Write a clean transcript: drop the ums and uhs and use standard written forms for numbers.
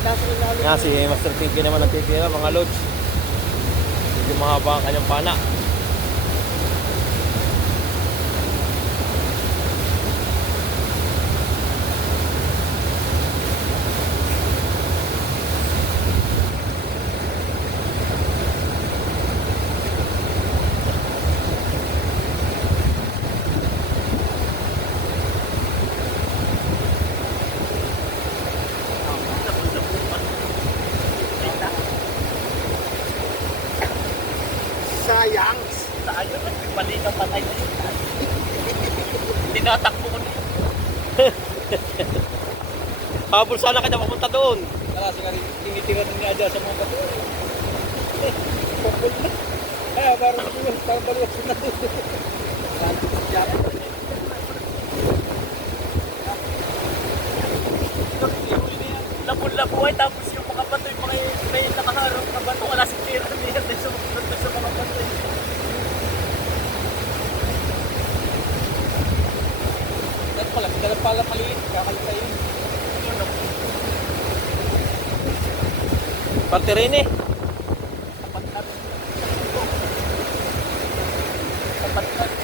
Nga si Master Pinky naman ang titira mga lods. Medyo mahaba ang kanyang pana. Sayang. Sayang, mali ka patay na yun. Tinatakbo ko na yun. Habol sana kita papunta doon. Kasi nga tingitingan niya dyan sa mga bato. Pagpul na. Kaya parang baluwas na doon. Labon-labo ay tapos yung mga bato, yung mga may nakaharap na bato, wala si tira niya sa mga bato. Dahil pala maliit, kakalita yun. Parte rin eh. Sapat na.